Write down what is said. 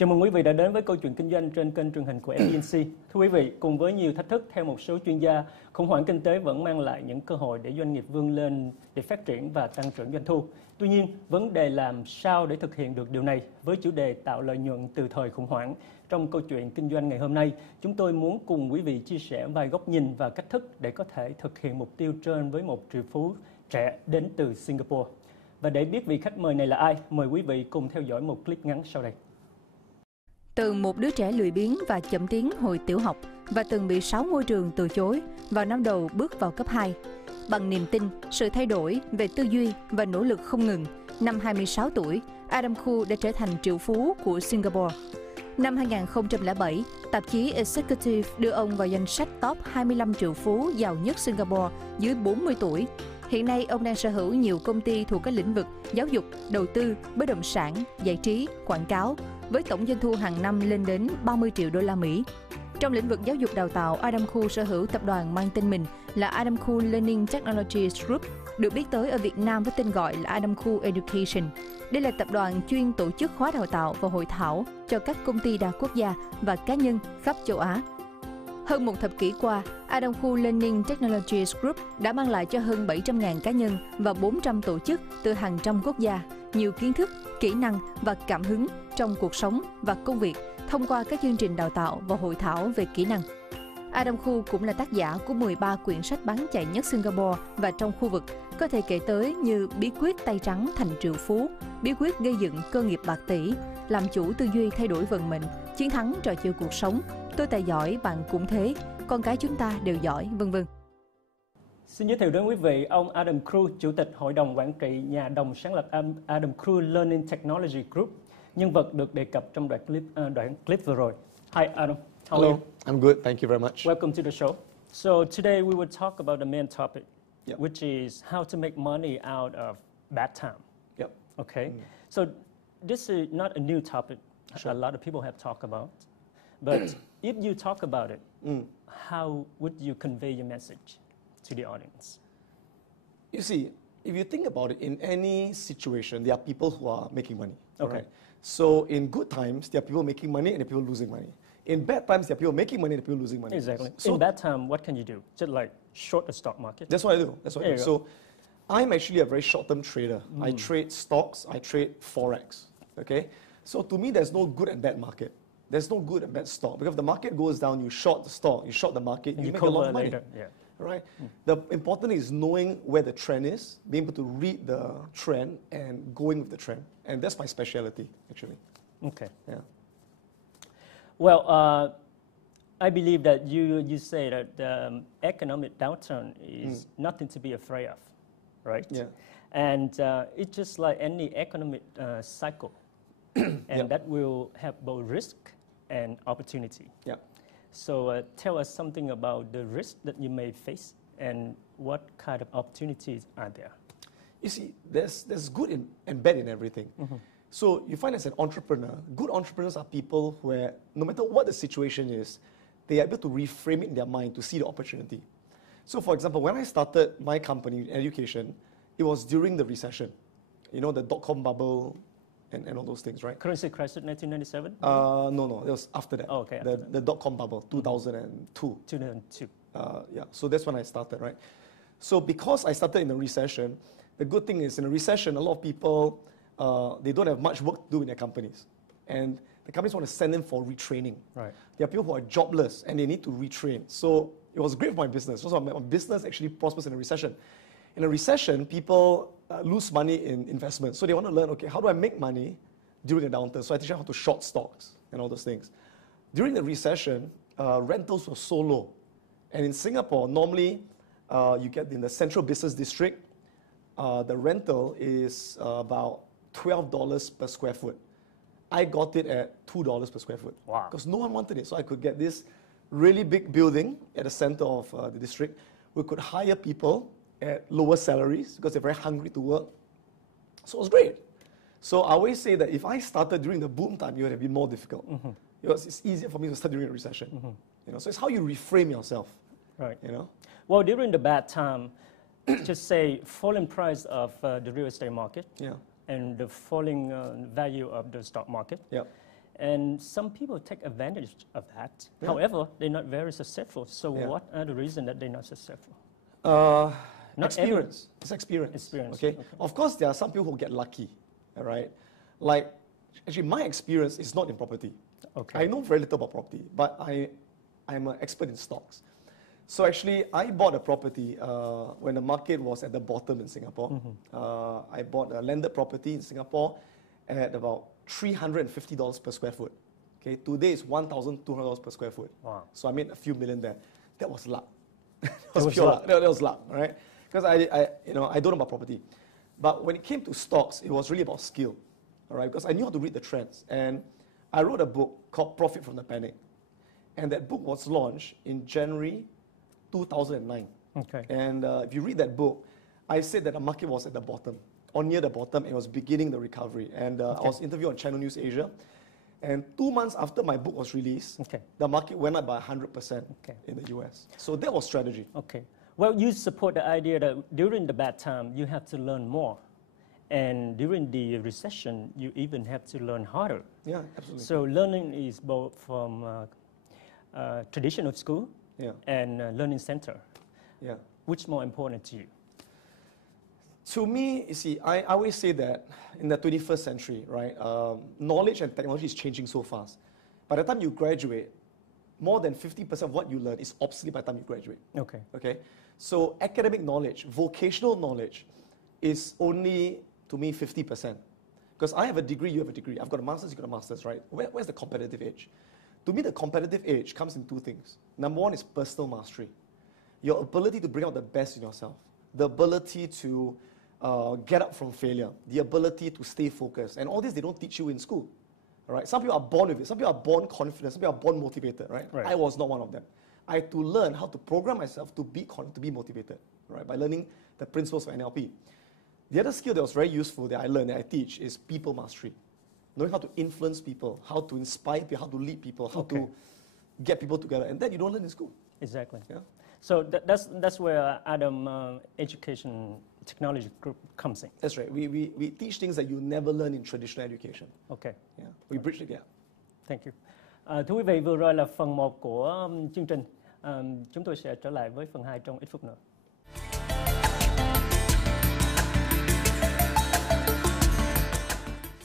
Chào mừng quý vị đã đến với câu chuyện kinh doanh trên kênh truyền hình của FBNC. Thưa quý vị, cùng với nhiều thách thức theo một số chuyên gia, khủng hoảng kinh tế vẫn mang lại những cơ hội để doanh nghiệp vươn lên để phát triển và tăng trưởng doanh thu. Tuy nhiên, vấn đề làm sao để thực hiện được điều này với chủ đề tạo lợi nhuận từ thời khủng hoảng. Trong câu chuyện kinh doanh ngày hôm nay, chúng tôi muốn cùng quý vị chia sẻ vài góc nhìn và cách thức để có thể thực hiện mục tiêu trên với một triệu phú trẻ đến từ Singapore. Và để biết vị khách mời này là ai, mời quý vị cùng theo dõi một clip ngắn sau đây. Từ một đứa trẻ lười biếng và chậm tiến hồi tiểu học và từng bị 6 ngôi trường từ chối vào năm đầu bước vào cấp 2. Bằng niềm tin, sự thay đổi về tư duy và nỗ lực không ngừng, năm 26 tuổi, Adam Khoo đã trở thành triệu phú của Singapore. Năm 2007, tạp chí Executive đưa ông vào danh sách top 25 triệu phú giàu nhất Singapore dưới 40 tuổi. Hiện nay, ông đang sở hữu nhiều công ty thuộc các lĩnh vực giáo dục, đầu tư, bất động sản, giải trí, quảng cáo, với tổng doanh thu hàng năm lên đến 30 triệu đô la Mỹ. Trong lĩnh vực giáo dục đào tạo, Adam Khoo sở hữu tập đoàn mang tên mình là Adam Khoo Learning Technologies Group, được biết tới ở Việt Nam với tên gọi là Adam Khoo Education. Đây là tập đoàn chuyên tổ chức khóa đào tạo và hội thảo cho các công ty đa quốc gia và cá nhân khắp châu Á. Hơn một thập kỷ qua, Adam Khoo Learning Technologies Group đã mang lại cho hơn 700.000 cá nhân và 400 tổ chức từ hàng trăm quốc gia nhiều kiến thức, kỹ năng và cảm hứng trong cuộc sống và công việc thông qua các chương trình đào tạo và hội thảo về kỹ năng. Adam Khoo cũng là tác giả của 13 quyển sách bán chạy nhất Singapore và trong khu vực, có thể kể tới như Bí quyết tay trắng thành triệu phú, Bí quyết gây dựng cơ nghiệp bạc tỷ, Làm chủ tư duy thay đổi vận mệnh, Chiến thắng trò chơi cuộc sống, Tôi tài giỏi, bạn cũng thế, Con cái chúng ta đều giỏi, vân vân. Xin giới thiệu đến quý vị ông Adam Khoo, Chủ tịch Hội đồng Quản trị, nhà đồng sáng lập Adam Khoo Learning Technology Group, nhân vật được đề cập trong đoạn clip vừa rồi. Hi Adam, how are Hello, you? I'm good. Thank you very much. Welcome to the show. So today we will talk about the main topic, Yep. which is how to make money out of bad time. Yep. Okay, so this is not a new topic. Sure. A lot of people have talked about, but if you talk about it, how would you convey your message to the audience? You see, if you think about it, in any situation, there are people who are making money. Okay. Right? So in good times, there are people making money and there are people losing money. In bad times, there are people making money and there are people losing money. Exactly. So In bad time, what can you do? Just like short the stock market? that's what I do. That's what I There do. you go. So I'm actually a very short-term trader. I trade stocks. I trade forex. Okay. So to me, there's no good and bad market. There's no good and bad stock because if the market goes down, you short the stock, you short the market, And you make a cover lot of money. later. Yeah. Right? The important is knowing where the trend is, being able to read the trend and going with the trend. And that's my specialty, actually. Okay. Yeah. Well, I believe that you say that the economic downturn is nothing to be afraid of, right? Yeah. And it's just like any economic cycle, and Yep. that will have both risk and opportunity. Yeah. So tell us something about the risk that you may face and what kind of opportunities are there. You see, there's good and bad in everything. So you find as an entrepreneur, good entrepreneurs are people where no matter what the situation is, they are able to reframe it in their mind to see the opportunity. So for example, when I started my company, Education, it was during the recession. You know, the dot-com bubble and all those things, right? Currency crisis 1997? No, it was after that. Oh, okay, after The dot-com bubble, 2002. 2002. Yeah, so that's when I started, right? So because I started in a recession, the good thing is in a recession, a lot of people, they don't have much work to do in their companies. And the companies want to send them for retraining. Right. There are people who are jobless and they need to retrain. So it was great for my business. So my business actually prospers in a recession. In a recession, people lose money in investments. So they want to learn, okay, how do I make money during a downturn? So I teach them how to short stocks and all those things. During the recession, rentals were so low. And in Singapore, normally you get in the central business district, the rental is about $12 per square foot. I got it at $2 per square foot. Wow. Because no one wanted it. So I could get this really big building at the center of the district. We could hire people at lower salaries because they're very hungry to work. So it was great. So I always say that if I started during the boom time, it would have been more difficult. Because it's easier for me to start during a recession. You know, so it's how you reframe yourself. Right. You know? Well, during the bad time, just say falling price of the real estate market Yeah. and the falling value of the stock market. Yeah. And some people take advantage of that. Yeah. However, they're not very successful. So Yeah. what are the reasons that they're not successful? Not Experience. It's experience. Experience, Okay? okay. Of course, there are some people who get lucky. All right. Like, actually, my experience is not in property. Okay. I know very little about property, but I'm an expert in stocks. So actually, I bought a property when the market was at the bottom in Singapore. I bought a landed property in Singapore at about $350 per square foot. Okay, today it's $1,200 per square foot. Wow. So I made a few million there. That was luck. that was was pure luck. luck. That was luck, all right? Because I don't know about property. But when it came to stocks, it was really about skill, all right? Because I knew how to read the trends. And I wrote a book called Profit from the Panic. And that book was launched in January 2009. Okay. And if you read that book, I said that the market was at the bottom, or near the bottom, and it was beginning the recovery. And I was interviewed on Channel News Asia. And 2 months after my book was released, the market went up by 100% in the US. So that was strategy. Okay. Well, you support the idea that during the bad time, you have to learn more. And during the recession, you even have to learn harder. Yeah, absolutely. So learning is both from traditional school and learning center. Yeah. Which more important to you? To me, you see, I always say that in the 21st century, right, knowledge and technology is changing so fast. By the time you graduate, more than 50% of what you learn is obsolete by the time you graduate. Okay. Okay? So academic knowledge, vocational knowledge is only, to me, 50%. Because I have a degree, you have a degree. I've got a master's, you got a master's, right? Where's the competitive edge? To me, the competitive edge comes in 2 things. Number 1 is personal mastery. Your ability to bring out the best in yourself. The ability to get up from failure. The ability to stay focused. And all this, they don't teach you in school. All right? Some people are born with it. Some people are born confident. Some people are born motivated, right? I was not one of them. I had to learn how to program myself to be motivated, right? By learning the principles of NLP. The other skill that was very useful that I learned, that I teach, is people mastery. Knowing how to influence people, how to inspire people, how to lead people, how to get people together. And that you don't learn in school. Exactly. Yeah? So that's where Adam Education Technology Group comes in. That's right. We teach things that you never learn in traditional education. Okay. Yeah. We bridge the gap. Thank you. Thưa quý vị, vừa rồi là phần 1 của chương trình. Chúng tôi sẽ trở lại với phần 2 trong ít phút nữa.